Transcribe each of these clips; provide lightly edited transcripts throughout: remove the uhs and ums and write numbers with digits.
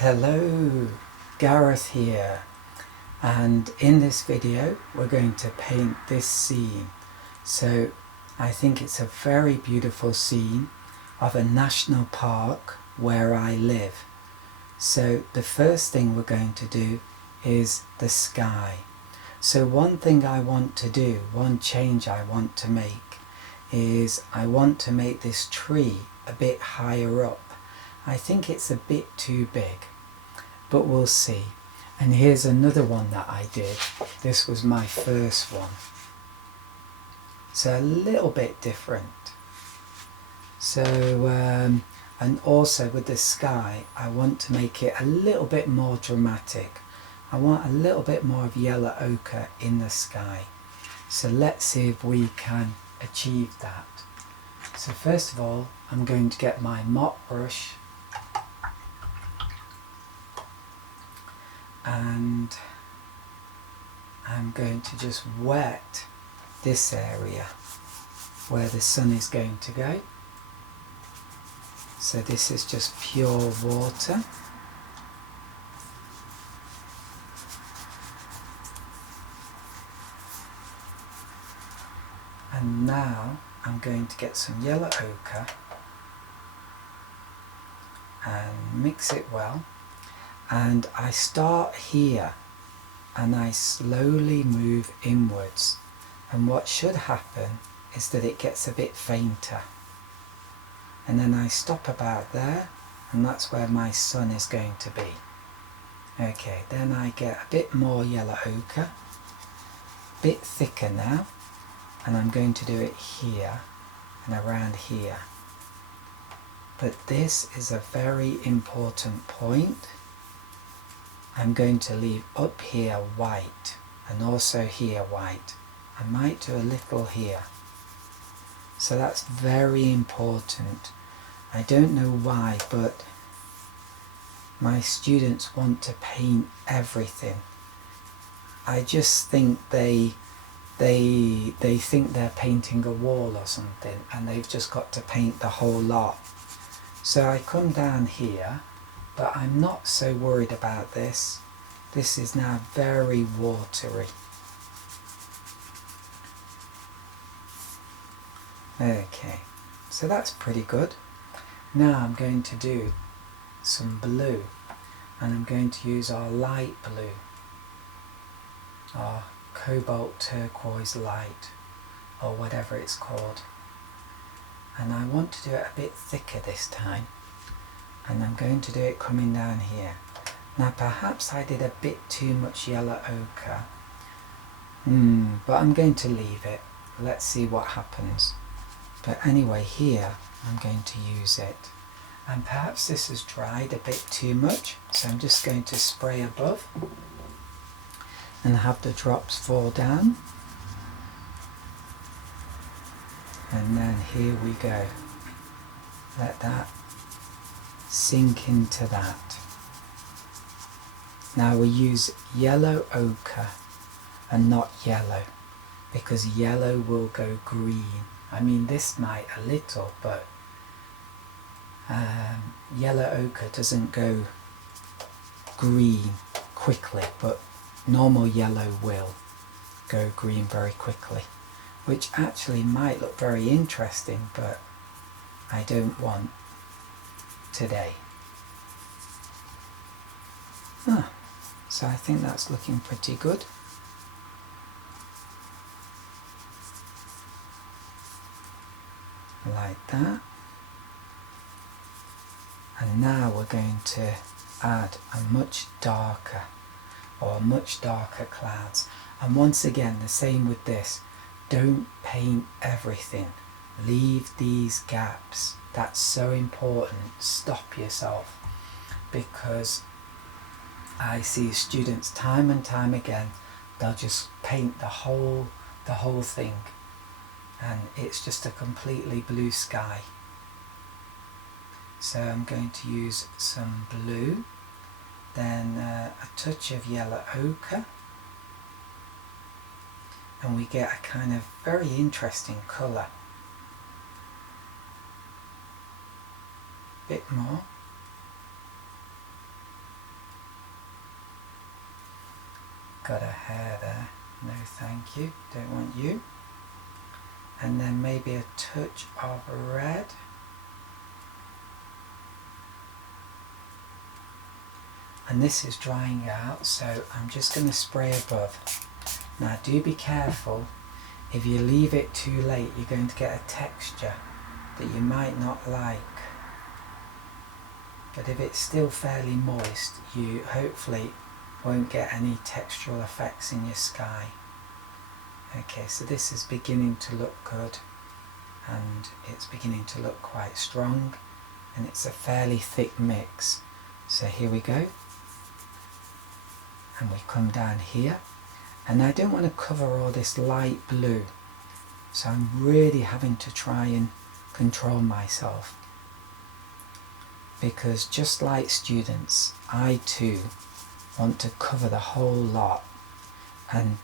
Hello, Gareth here, and in this video we're going to paint this scene. So I think it's a very beautiful scene of a national park where I live. So the first thing we're going to do is the sky. So one thing I want to do, one change I want to make, is I want to make this tree a bit higher up. I think it's a bit too big, but we'll see. And here's another one that I did. This was my first one. So a little bit different. So, and also with the sky, I want to make it a little bit more dramatic. I want a little bit more of yellow ochre in the sky. So let's see if we can achieve that. So first of all, I'm going to get my mop brush and I'm going to just wet this area where the sun is going to go. So this is just pure water. And now I'm going to get some yellow ochre and mix it well. And I start here and I slowly move inwards, and what should happen is that it gets a bit fainter, and then I stop about there, and that's where my sun is going to be. Okay, then I get a bit more yellow ochre, a bit thicker now, and I'm going to do it here and around here. But this is a very important point. I'm going to leave up here white and also here white. I might do a little here. So that's very important. I don't know why, but my students want to paint everything. I just think they think they're painting a wall or something, and they've just got to paint the whole lot. So I come down here, but I'm not so worried about this. This is now very watery. Okay, so that's pretty good. Now I'm going to do some blue, and I'm going to use our light blue, our cobalt turquoise light, or whatever it's called. And I want to do it a bit thicker this time. And I'm going to do it coming down here. Now perhaps I did a bit too much yellow ochre, but I'm going to leave it. Let's see what happens. But anyway, here I'm going to use it. And perhaps this has dried a bit too much, so I'm just going to spray above and have the drops fall down. And then here we go. Let that sink into that. Now we use yellow ochre and not yellow, because yellow will go green. I mean, this might a little, but yellow ochre doesn't go green quickly, but normal yellow will go green very quickly, which actually might look very interesting, but I don't want today. So I think that's looking pretty good. Like that. And now we're going to add a much darker clouds. And once again, the same with this. Don't paint everything. Leave these gaps. That's so important. Stop yourself, because I see students time and time again, they'll just paint the whole thing, and it's just a completely blue sky. So I'm going to use some blue, then a touch of yellow ochre, and we get a kind of very interesting colour. Bit more. got a hair there. No thank you, don't want you. And then maybe a touch of red. And this is drying out, so I'm just going to spray above. Now do be careful, if you leave it too late you're going to get a texture that you might not like. But if it's still fairly moist, you hopefully won't get any textural effects in your sky. Okay, so this is beginning to look good, and it's beginning to look quite strong, and it's a fairly thick mix. So here we go, and we come down here, and I don't want to cover all this light blue, so I'm really having to try and control myself, because just like students, I too want to cover the whole lot, and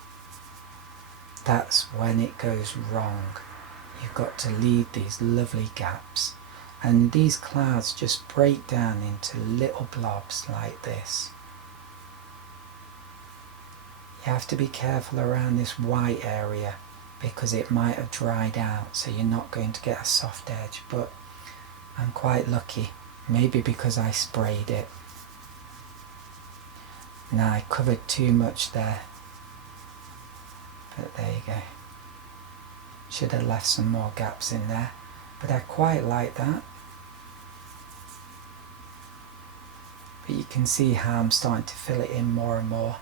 that's when it goes wrong. You've got to leave these lovely gaps, and these clouds just break down into little blobs like this. You have to be careful around this white area because it might have dried out, so you're not going to get a soft edge, but I'm quite lucky, maybe because I sprayed it. Now I covered too much there, but there you go. Should have left some more gaps in there, but I quite like that. But you can see how I'm starting to fill it in more and more,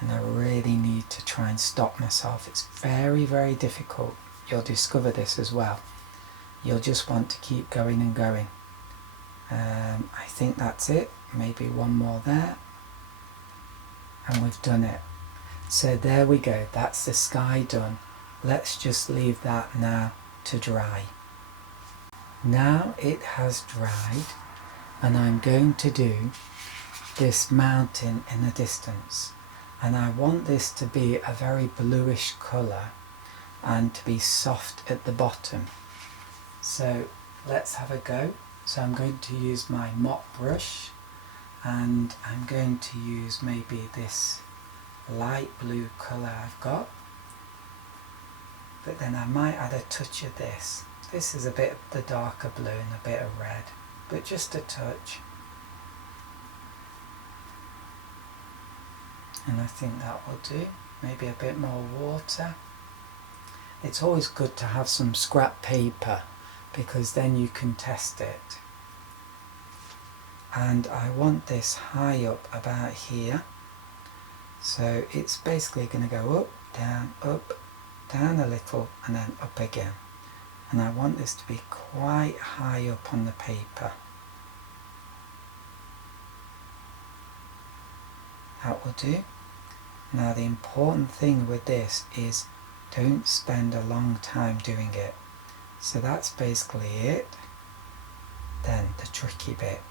and I really need to try and stop myself. It's very, very difficult. You'll discover this as well. You'll just want to keep going and going. I think that's it. Maybe one more there. And we've done it. So there we go. That's the sky done. Let's just leave that now to dry. Now it has dried, and I'm going to do this mountain in the distance. And I want this to be a very bluish colour and to be soft at the bottom. So let's have a go. So I'm going to use my mop brush, and I'm going to use maybe this light blue colour I've got, but then I might add a touch of this. This is a bit of the darker blue and a bit of red, but just a touch. And I think that will do. Maybe a bit more water. It's always good to have some scrap paper, because then you can test it. And I want this high up about here, so it's basically going to go up, down a little, and then up again. And I want this to be quite high up on the paper. That will do. Now the important thing with this is don't spend a long time doing it. So that's basically it. Then the tricky bit.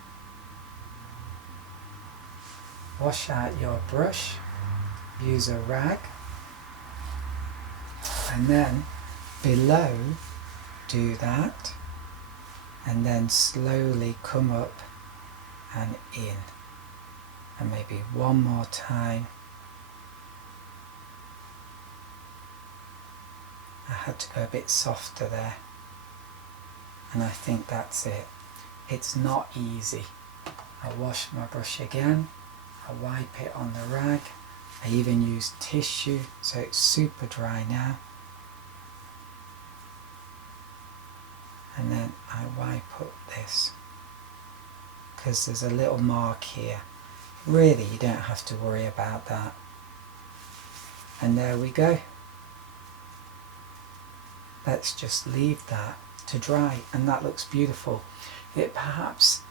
Wash out your brush, use a rag, and then below do that, and then slowly come up and in, and maybe one more time. I had to go a bit softer there, and I think that's it. It's not easy. I wash my brush again, I wipe it on the rag, I even use tissue so it's super dry now, and then I wipe up this because there's a little mark here. Really, you don't have to worry about that. And there we go. Let's just leave that to dry, and that looks beautiful. It perhaps,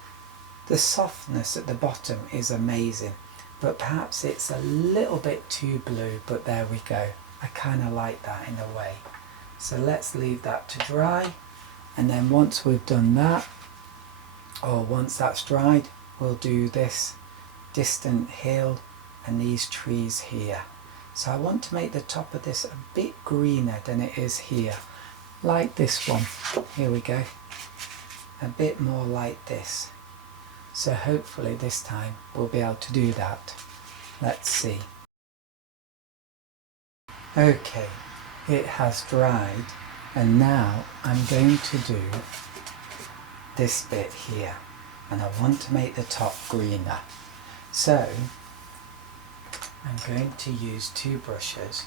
the softness at the bottom is amazing, but perhaps it's a little bit too blue, but there we go. I kind of like that in a way. So let's leave that to dry, and then once we've done that, or once that's dried, we'll do this distant hill and these trees here. So I want to make the top of this a bit greener than it is here, like this one. Here we go, a bit more like this. So hopefully this time we'll be able to do that. Let's see. Okay, it has dried, and now I'm going to do this bit here, and I want to make the top greener. So I'm going to use two brushes,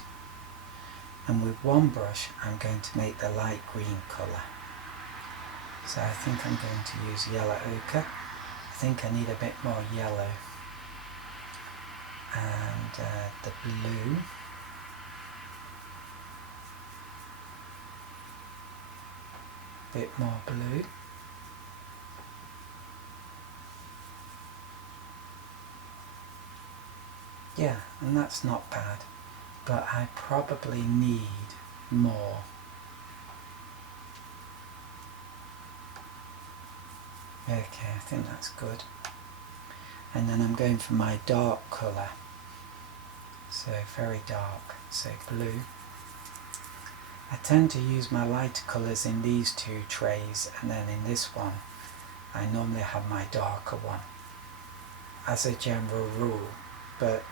and with one brush I'm going to make the light green colour. So I think I'm going to use yellow ochre. I think I need a bit more yellow, and the blue, bit more blue, yeah, and that's not bad, but I probably need more. Okay, I think that's good. And then I'm going for my dark colour, so very dark, so blue. I tend to use my lighter colours in these two trays, and then in this one I normally have my darker one as a general rule, but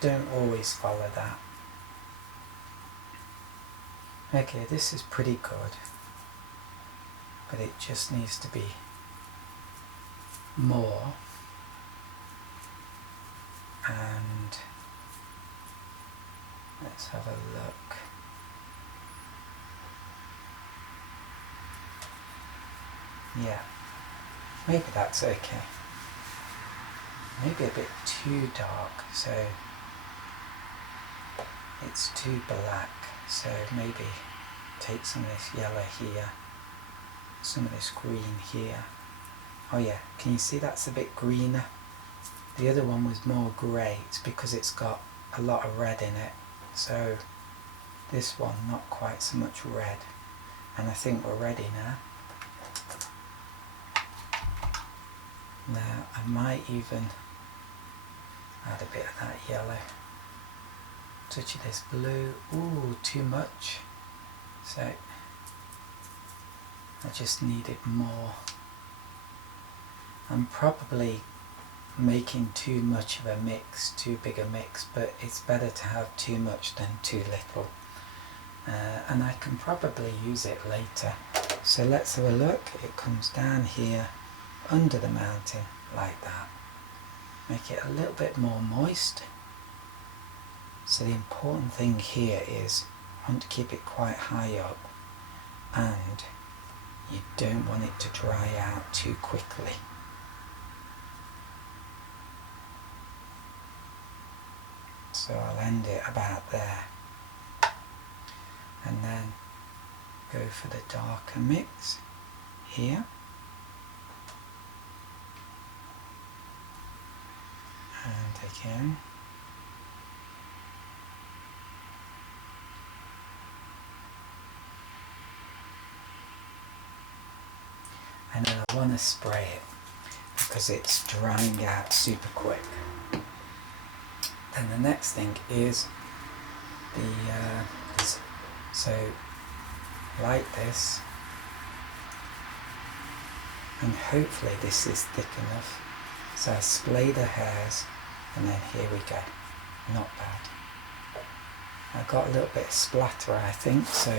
don't always follow that. Okay, this is pretty good, but it just needs to be more. And let's have a look. Yeah, maybe that's okay. Maybe a bit too dark, so it's too black. So maybe take some of this yellow here, some of this green here. Oh yeah, can you see that's a bit greener? The other one was more grey. It's because it's got a lot of red in it. So this one, not quite so much red. And I think we're ready now. Now I might even add a bit of that yellow. Touch of this blue. Ooh, too much. So I just need it more. I'm probably making too much of a mix, too big a mix, but it's better to have too much than too little. And I can probably use it later. So let's have a look. It comes down here under the mountain like that. Make it a little bit more moist. So the important thing here is I want to keep it quite high up, and you don't want it to dry out too quickly. So I'll end it about there, and then go for the darker mix here, and again, and then I want to spray it because it's drying out super quick. Then the next thing is so like this, and hopefully this is thick enough. So I splay the hairs, and then here we go. Not bad. I got a little bit of splatter, I think, so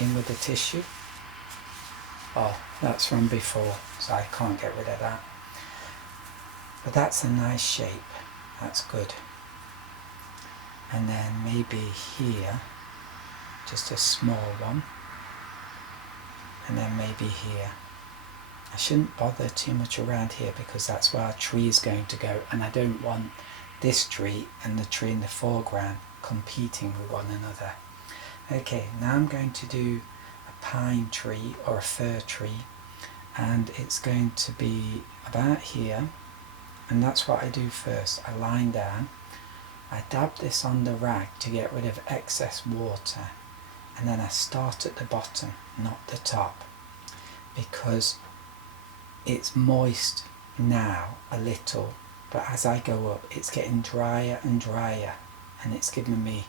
in with the tissue. Oh, that's from before, so I can't get rid of that. But that's a nice shape. That's good. And then maybe here, just a small one, and then maybe here. I shouldn't bother too much around here because that's where our tree is going to go, and I don't want this tree and the tree in the foreground competing with one another. Okay, now I'm going to do a pine tree or a fir tree, and it's going to be about here, and that's what I do first. I line down, I dab this on the rag to get rid of excess water, and then I start at the bottom, not the top, because it's moist now a little, but as I go up it's getting drier and drier, and it's giving me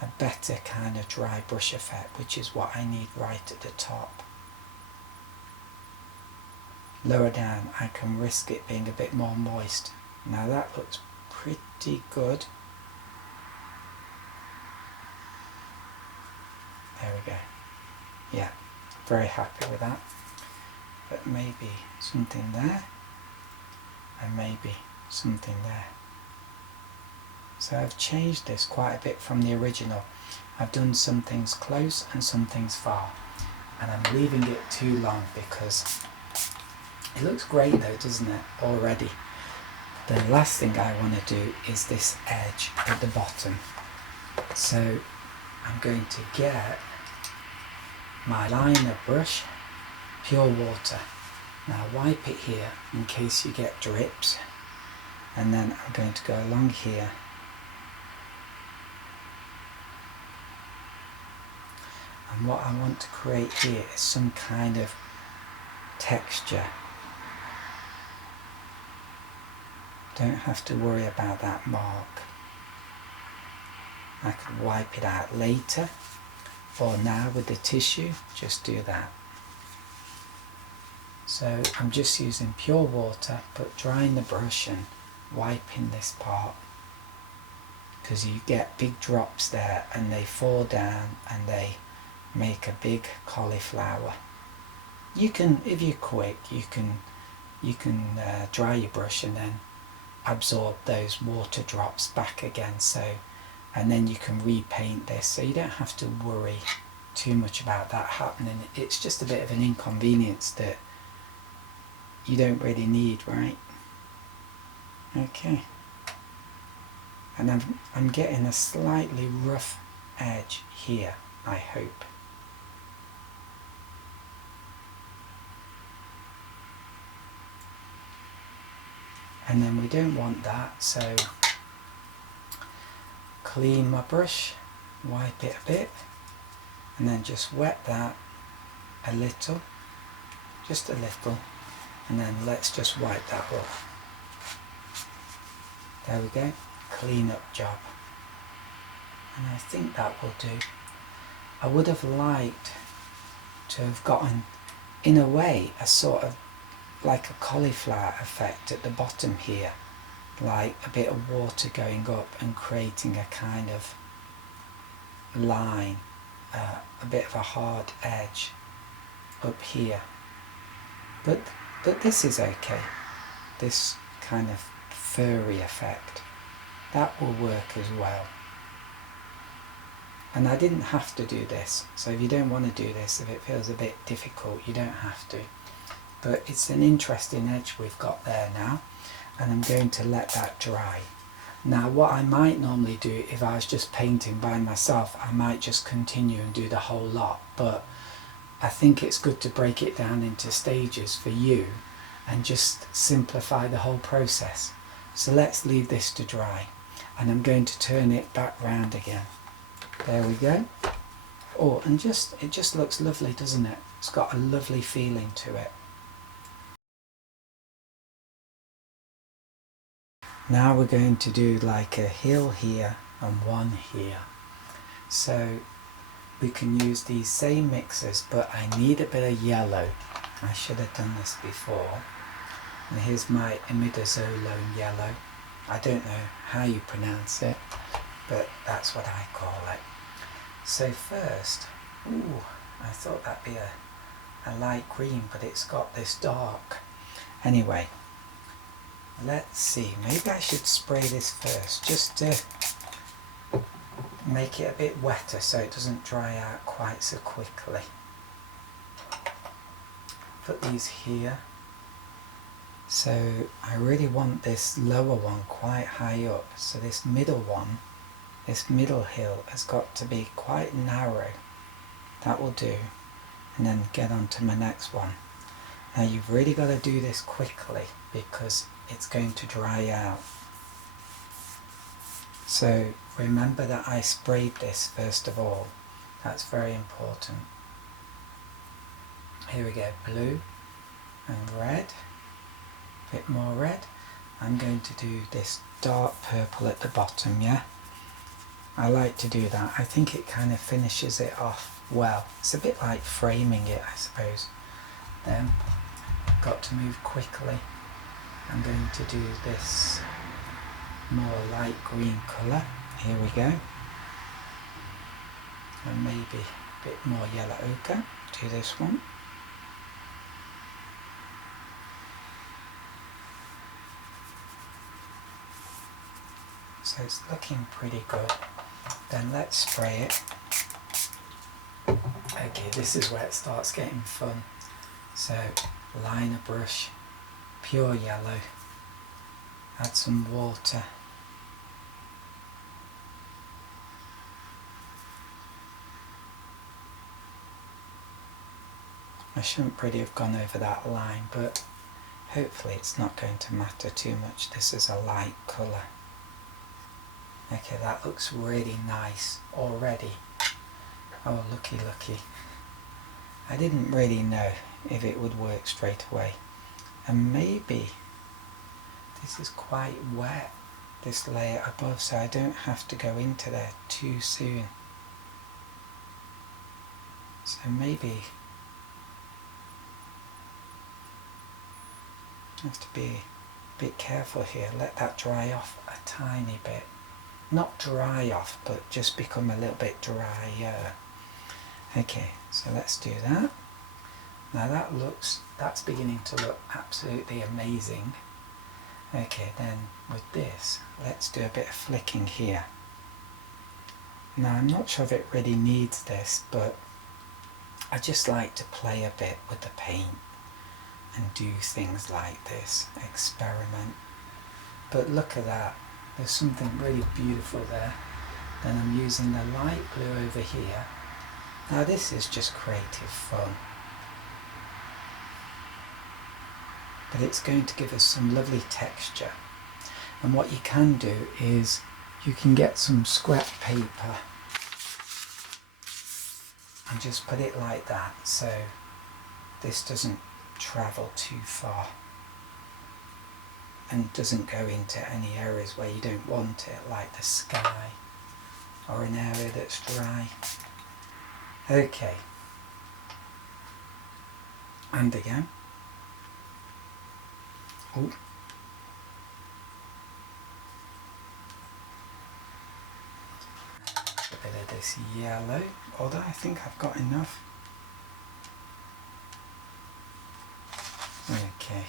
a better kind of dry brush effect, which is what I need right at the top. Lower down I can risk it being a bit more moist. Now that looks pretty good. There we go. Yeah, very happy with that. But maybe something there, and maybe something there. So I've changed this quite a bit from the original. I've done some things close and some things far, and I'm leaving it too long because it looks great though, doesn't it, already? The last thing I want to do is this edge at the bottom. So I'm going to get my liner brush, pure water. Now wipe it here in case you get drips, and then I'm going to go along here and what I want to create here is some kind of texture. Don't have to worry about that mark. I could wipe it out later, or now with the tissue, just do that. So I'm just using pure water, but drying the brush and wiping this part, because you get big drops there and they fall down and they make a big cauliflower. You can, if you're quick, you can dry your brush and then absorb those water drops back again, so, and then you can repaint this, so you don't have to worry too much about that happening. It's just a bit of an inconvenience that you don't really need, right? Okay, and I'm getting a slightly rough edge here, I hope. And then we don't want that, so clean my brush, wipe it a bit, and then just wet that a little, just a little, and then let's just wipe that off. There we go, clean up job. And I think that will do. I would have liked to have gotten, in a way, a sort of like a cauliflower effect at the bottom here, like a bit of water going up and creating a kind of line, a bit of a hard edge up here. But this is okay, this kind of furry effect, that will work as well. And I didn't have to do this, so if you don't want to do this, if it feels a bit difficult, you don't have to. But it's an interesting edge we've got there now, and I'm going to let that dry. Now what I might normally do if I was just painting by myself, I might just continue and do the whole lot, but I think it's good to break it down into stages for you and just simplify the whole process. So let's leave this to dry, and I'm going to turn it back round again. There we go. Oh, and it just looks lovely, doesn't it? It's got a lovely feeling to it. Now we're going to do like a hill here and one here. So we can use these same mixers, but I need a bit of yellow. I should have done this before. And here's my imidazolone yellow. I don't know how you pronounce it, but that's what I call it. So first, I thought that'd be a light green, but it's got this dark. Anyway, let's see, maybe I should spray this first, just to make it a bit wetter so it doesn't dry out quite so quickly. Put these here. So I really want this lower one quite high up, so this middle one, this middle hill has got to be quite narrow. That will do, and then get on to my next one. Now you've really got to do this quickly because it's going to dry out. So remember that I sprayed this first of all. That's very important. Here we go, blue and red, a bit more red. I'm going to do this dark purple at the bottom, yeah? I like to do that. I think it kind of finishes it off well. It's a bit like framing it, I suppose. Then, got to move quickly. I'm going to do this more light green colour. Here we go. And maybe a bit more yellow ochre to this one. So it's looking pretty good. Then let's spray it. Okay, this is where it starts getting fun. So liner brush, pure yellow, add some water. I shouldn't really have gone over that line, but hopefully it's not going to matter too much. This is a light colour. Okay, that looks really nice already. Oh, looky, looky. I didn't really know if it would work straight away. And maybe this is quite wet, this layer above, so I don't have to go into there too soon. So maybe I have to be a bit careful here. Let that dry off a tiny bit. Not dry off, but just become a little bit drier. Okay, so let's do that. Now that's beginning to look absolutely amazing. Okay, then with this, let's do a bit of flicking here. Now I'm not sure if it really needs this, but I just like to play a bit with the paint and do things like this, experiment. But look at that, there's something really beautiful there. Then I'm using the light blue over here. Now this is just creative fun. But it's going to give us some lovely texture. And what you can do is you can get some scrap paper and just put it like that, so this doesn't travel too far and doesn't go into any areas where you don't want it, like the sky or an area that's dry. Okay, and again. Oh. A bit of this yellow, although I think I've got enough. Okay,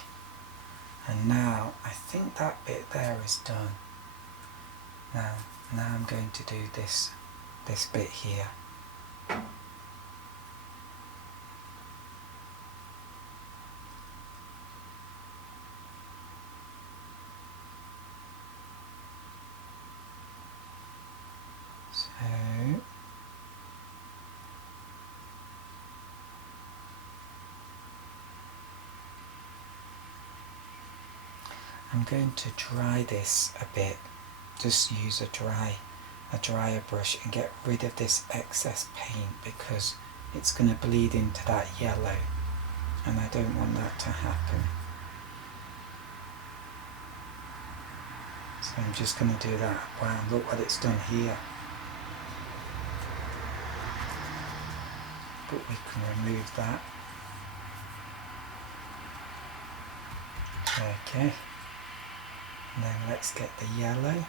and now I think that bit there is done. Now I'm going to do this bit here. I'm going to dry this a bit, just use a drier brush and get rid of this excess paint because it's going to bleed into that yellow and I don't want that to happen. So I'm just going to do that. Wow, look what it's done here. But we can remove that. Okay. And then let's get the yellow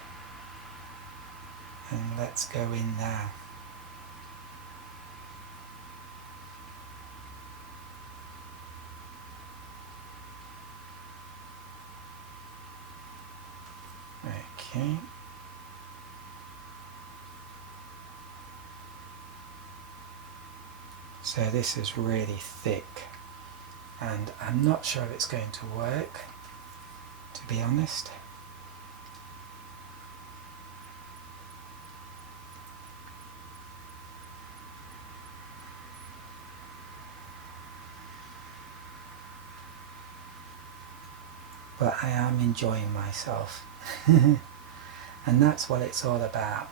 and let's go in now. Okay. So this is really thick and I'm not sure if it's going to work, to be honest. But I am enjoying myself. And that's what it's all about.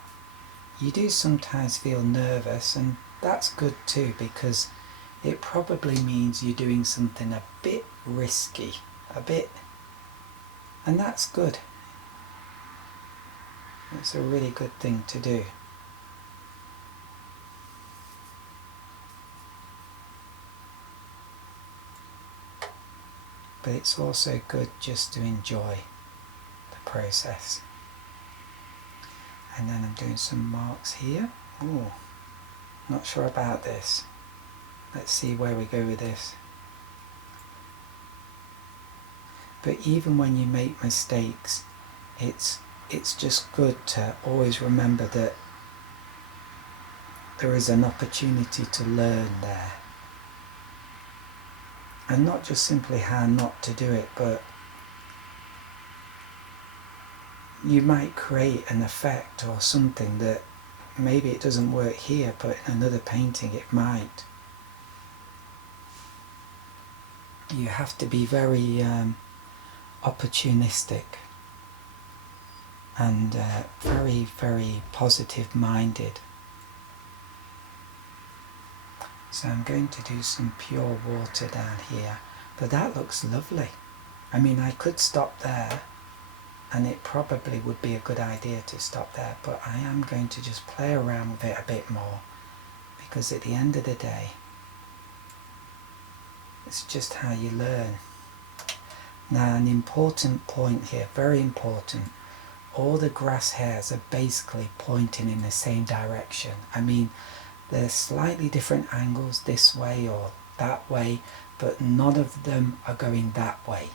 You do sometimes feel nervous, and that's good too, because it probably means you're doing something a bit risky, and that's good. It's a really good thing to do. But it's also good just to enjoy the process. And then I'm doing some marks here. Ooh. Not sure about this. Let's see where we go with this. But even when you make mistakes, it's just good to always remember that there is an opportunity to learn there. And not just simply how not to do it, but you might create an effect or something that maybe it doesn't work here, but in another painting it might. You have to be very opportunistic and very, very positive minded. So I'm going to do some pure water down here, but that looks lovely. I mean, I could stop there, and it probably would be a good idea to stop there, but I am going to just play around with it a bit more, because at the end of the day, it's just how you learn. Now, an important point here, very important, all the grass hairs are basically pointing in the same direction. I mean, there's slightly different angles this way or that way, but none of them are going that way.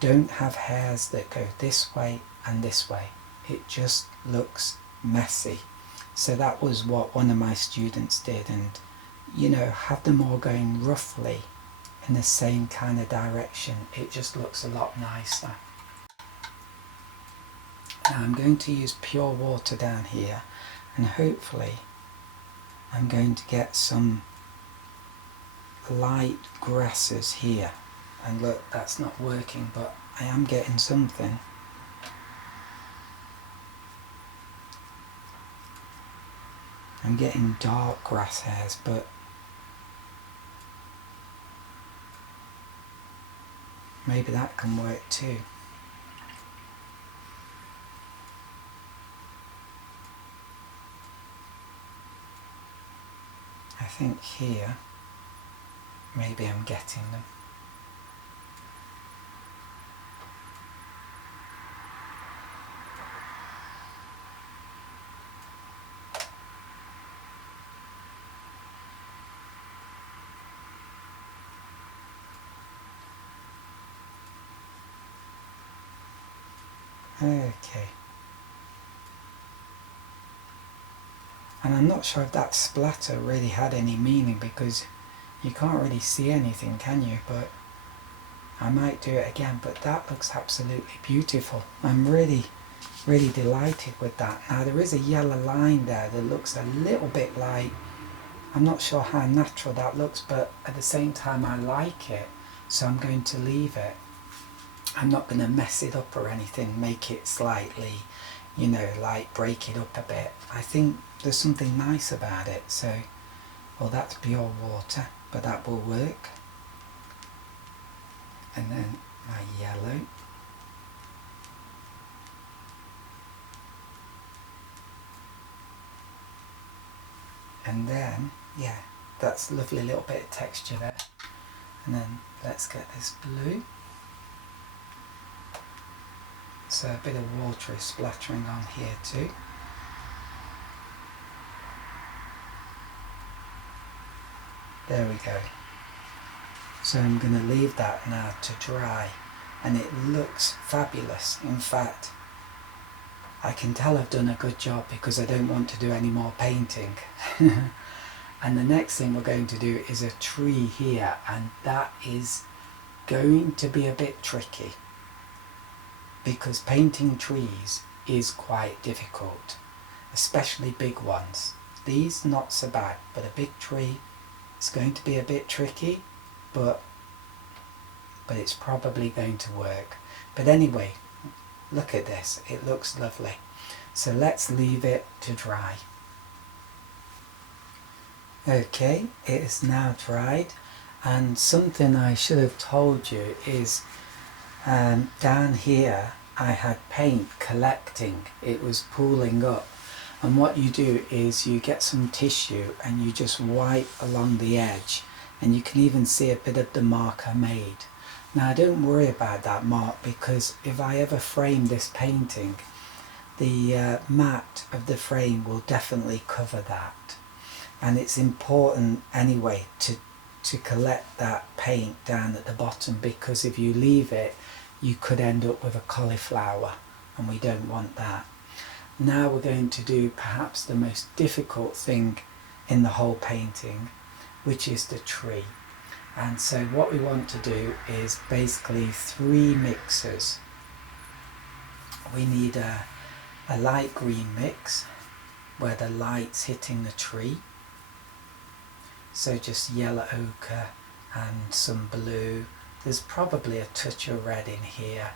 Don't have hairs that go this way and this way. It just looks messy. So that was what one of my students did, and you know, have them all going roughly in the same kind of direction. It just looks a lot nicer. Now I'm going to use pure water down here, and hopefully I'm going to get some light grasses here. And look, that's not working, but I am getting something. I'm getting dark grass hairs, but maybe that can work too. I think here, maybe I'm getting them. Okay. And I'm not sure if that splatter really had any meaning, because you can't really see anything, can you? But I might do it again, but that looks absolutely beautiful. I'm really, really delighted with that. Now there is a yellow line there that looks a little bit like, I'm not sure how natural that looks, but at the same time I like it, so I'm going to leave it. I'm not going to mess it up or anything, make it slightly, you know, like break it up a bit. I think there's something nice about it. So, well, that's pure water, but that will work. And then my yellow. And then, yeah, that's a lovely little bit of texture there. And then let's get this blue. So a bit of water is splattering on here too. There we go. So I'm going to leave that now to dry, and it looks fabulous. In fact, I can tell I've done a good job because I don't want to do any more painting. And the next thing we're going to do is a tree here, and that is going to be a bit tricky, because painting trees is quite difficult, especially big ones. These not so bad, but a big tree is going to be a bit tricky, but it's probably going to work. But anyway, look at this, it looks lovely. So let's leave it to dry. Okay, it is now dried, and something I should have told you is down here I had paint collecting, it was pooling up, and what you do is you get some tissue and you just wipe along the edge, and you can even see a bit of the mark I made. Now don't worry about that mark, because if I ever frame this painting, the mat of the frame will definitely cover that. and it's important anyway to collect that paint down at the bottom, because if you leave it you could end up with a cauliflower, and we don't want that. Now we're going to do perhaps the most difficult thing in the whole painting, which is the tree. And so what we want to do is basically 3 mixes. We need a light green mix where the light's hitting the tree, so just yellow ochre and some blue. There's probably a touch of red in here.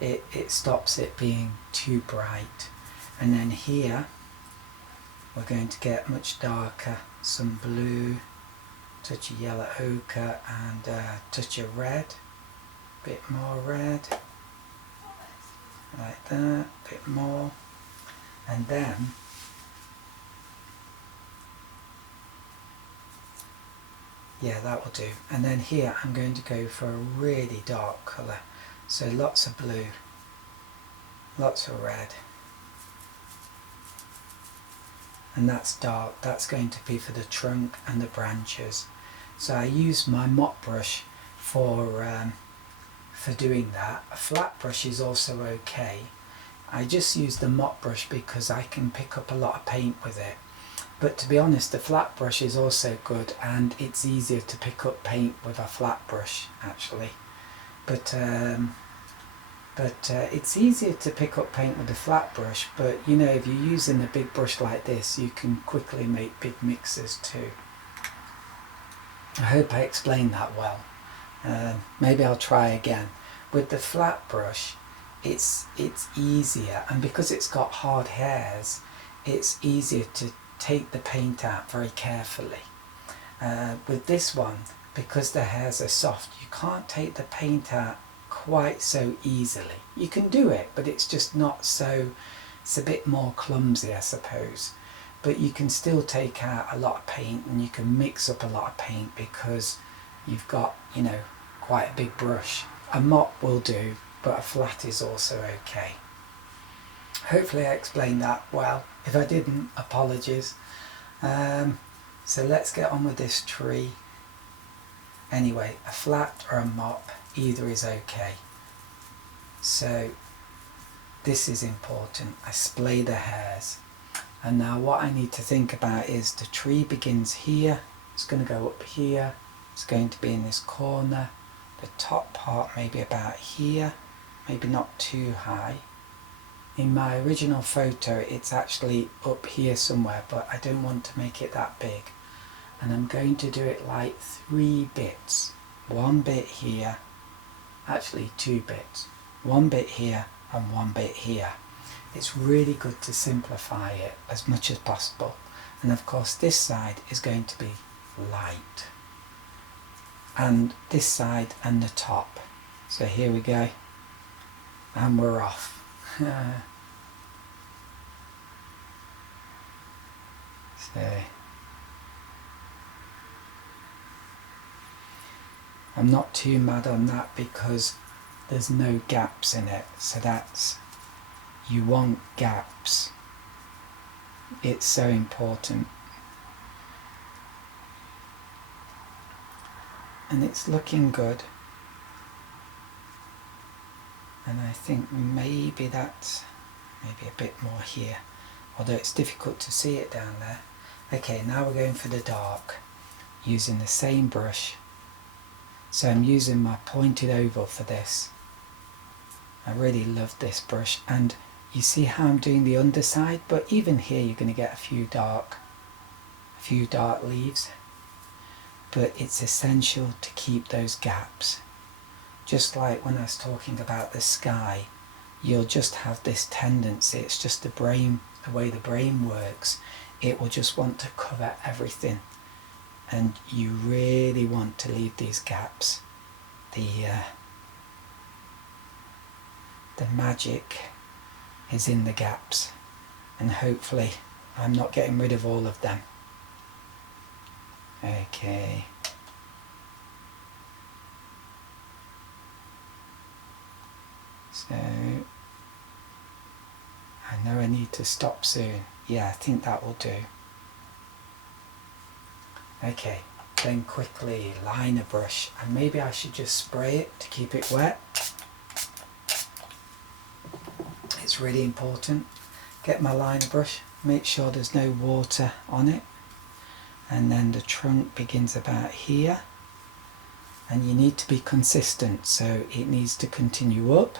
It stops it being too bright. And then here we're going to get much darker, some blue, touch of yellow ochre and a touch of red, bit more red, like that, bit more, and then yeah, that will do. And then here I'm going to go for a really dark colour, so lots of blue, lots of red, and that's dark. That's going to be for the trunk and the branches. So I use my mop brush for doing that. A flat brush is also okay. I just use the mop brush because I can pick up a lot of paint with it. But to be honest, the flat brush is also good, and it's easier to pick up paint with a flat brush actually. But it's easier to pick up paint with a flat brush, but you know, if you're using a big brush like this, you can quickly make big mixes too. I hope I explained that well. Maybe I'll try again. With the flat brush, it's easier, and because it's got hard hairs, it's easier to take the paint out very carefully. With this one, because the hairs are soft, you can't take the paint out quite so easily. You can do it, but it's just not so, it's a bit more clumsy, I suppose. But you can still take out a lot of paint, and you can mix up a lot of paint because you've got, you know, quite a big brush. A mop will do, but a flat is also okay. Hopefully I explained that well. If I didn't, apologies. So let's get on with this tree. Anyway, a flat or a mop, either is okay. So this is important. I splay the hairs. And now what I need to think about is the tree begins here, it's going to go up here, it's going to be in this corner, the top part maybe about here, maybe not too high. In my original photo it's actually up here somewhere, but I don't want to make it that big. And I'm going to do it like 3 bits. 1 bit here, actually 2 bits. 1 bit here and 1 bit here. It's really good to simplify it as much as possible. And of course this side is going to be light. And this side and the top. So here we go. And we're off. So I'm not too mad on that because there's no gaps in it. So that's, you want gaps. It's so important. And it's looking good. And I think maybe that's maybe a bit more here, although it's difficult to see it down there. Okay, now we're going for the dark, using the same brush. So I'm using my pointed oval for this. I really love this brush, and you see how I'm doing the underside, but even here you're going to get a few dark leaves. But it's essential to keep those gaps. Just like when I was talking about the sky, you'll just have this tendency, it's just the brain, the way the brain works, it will just want to cover everything. And you really want to leave these gaps. The magic is in the gaps, and hopefully I'm not getting rid of all of them. Okay. So I know I need to stop soon. Yeah, I think that will do. Okay, then quickly line a brush, and maybe I should just spray it to keep it wet. It's really important. Get my liner brush, make sure there's no water on it, and then the trunk begins about here, and you need to be consistent, so it needs to continue up.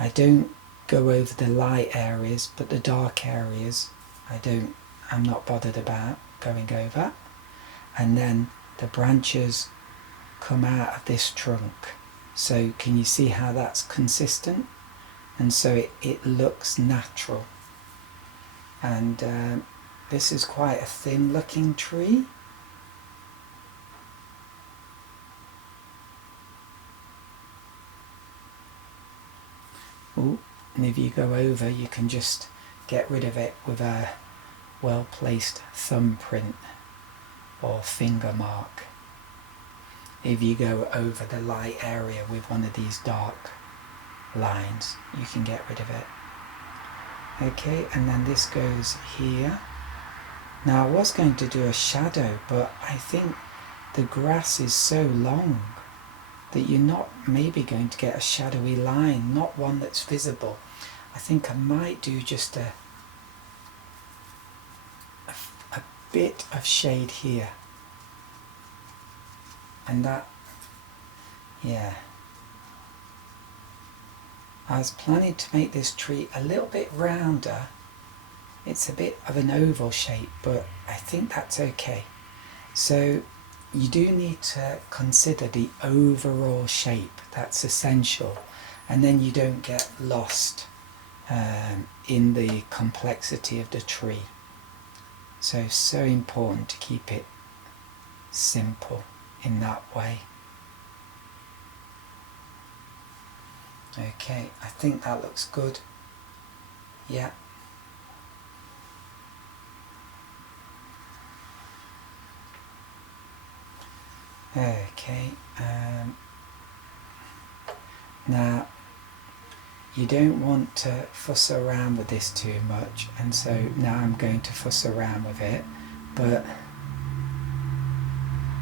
I don't go over the light areas, but the dark areas I'm not bothered about going over. And then the branches come out of this trunk, so can you see how that's consistent? And so it looks natural. And this is quite a thin looking tree. Ooh, and if you go over, you can just get rid of it with a well placed thumbprint or finger mark. If you go over the light area with one of these dark lines, you can get rid of it. Okay, and then this goes here. Now I was going to do a shadow, but I think the grass is so long that you're not maybe going to get a shadowy line, not one that's visible. I think I might do just a bit of shade here. And that, yeah. I was planning to make this tree a little bit rounder. It's a bit of an oval shape, but I think that's okay. So you do need to consider the overall shape. That's essential. And then you don't get lost in the complexity of the tree. So important to keep it simple in that way. Okay, I think that looks good. Yeah. Okay, now you don't want to fuss around with this too much, and so now I'm going to fuss around with it, but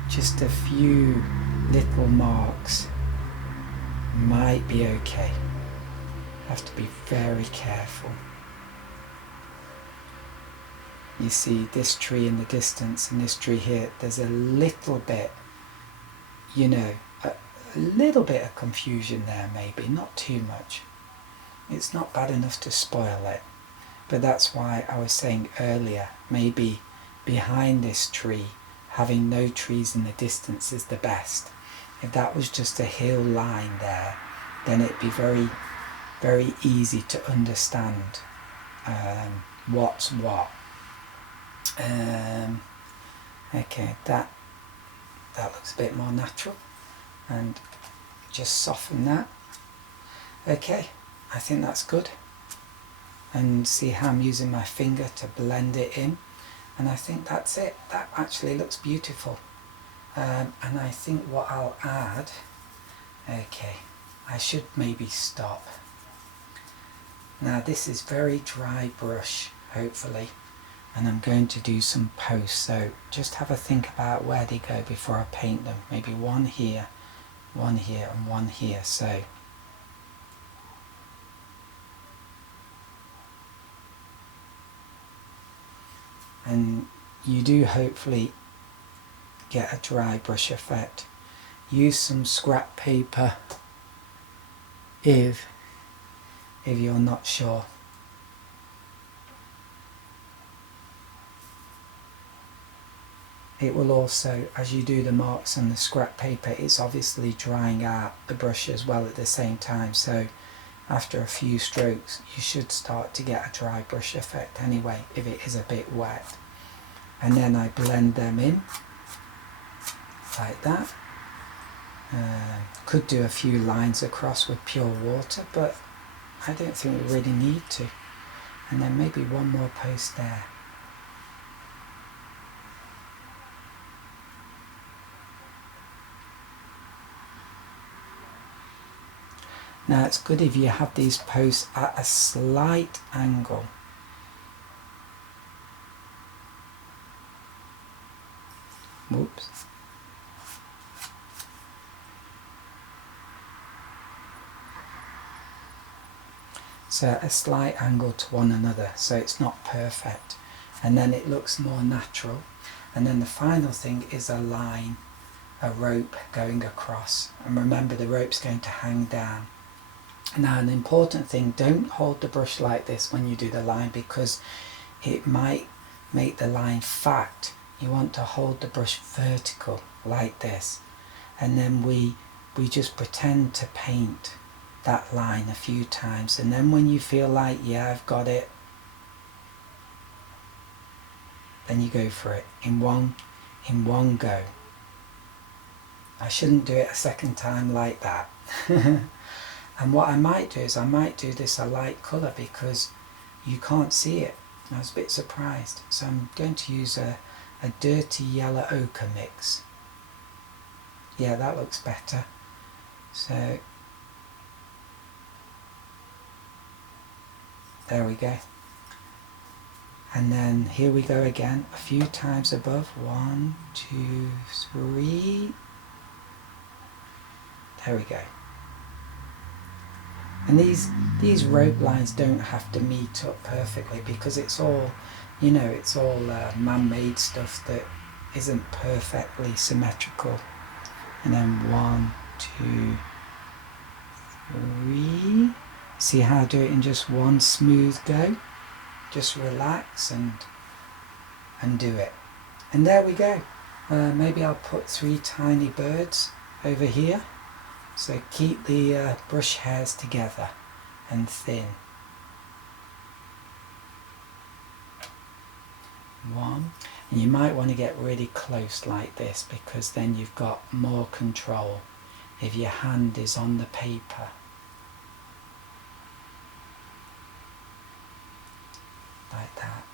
just a few little marks might be okay. Have to be very careful. You see this tree in the distance and this tree here, there's a little bit, you know, a little bit of confusion there maybe, not too much. It's not bad enough to spoil it, but that's why I was saying earlier, maybe behind this tree, having no trees in the distance is the best. If that was just a hill line there, then it'd be very, very easy to understand what's what. Okay, that looks a bit more natural, and just soften that. Okay, I think that's good. And see how I'm using my finger to blend it in, and I think that's it. That actually looks beautiful. And I think what I'll add, okay, I should maybe stop. Now this is very dry brush, hopefully, and I'm going to do some posts, so just have a think about where they go before I paint them. Maybe one here, and one here, so. And you do hopefully get a dry brush effect. Use some scrap paper if you're not sure. It will also, as you do the marks on the scrap paper, it's obviously drying out the brush as well at the same time, so after a few strokes you should start to get a dry brush effect anyway, if it is a bit wet. And then I blend them in like that. Could do a few lines across with pure water, but I don't think we really need to. And then maybe one more post there. Now it's good if you have these posts at a slight angle. Whoops. So a slight angle to one another, so it's not perfect, and then it looks more natural. And then the final thing is a line, a rope going across, and remember the rope's going to hang down. Now an important thing, don't hold the brush like this when you do the line, because it might make the line fat. You want to hold the brush vertical like this, and then we just pretend to paint that line a few times, and then when you feel like, yeah, I've got it, then you go for it in one go. I shouldn't do it a second time like that. And what I might do is I might do this a light colour because you can't see it. I was a bit surprised, so I'm going to use a dirty yellow ochre mix. Yeah, that looks better. So there we go. And then here we go again, a few times above. 1, 2, 3. There we go. And these rope lines don't have to meet up perfectly, because it's all, you know, it's all man-made stuff that isn't perfectly symmetrical. And then 1, 2, 3. See how I do it in just one smooth go? Just relax and do it. And there we go. Maybe I'll put 3 tiny birds over here. So keep the brush hairs together and thin. 1. And you might want to get really close like this, because then you've got more control if your hand is on the paper. Like that.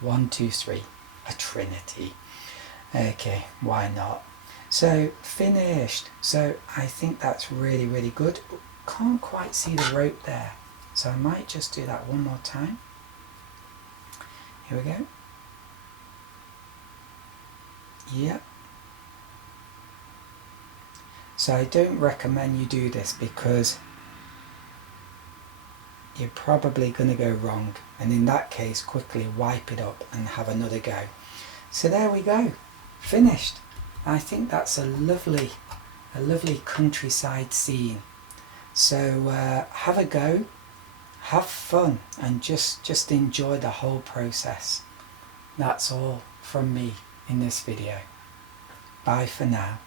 1, 2, 3. A trinity. Okay, why not? So finished. So I think that's really, really good. Can't quite see the rope there, so I might just do that one more time. Here we go. Yep. So I don't recommend you do this, because you're probably going to go wrong, and in that case quickly wipe it up and have another go. So there we go, finished. I think that's a lovely countryside scene. So have a go, have fun, and just enjoy the whole process. That's all from me in this video. Bye for now.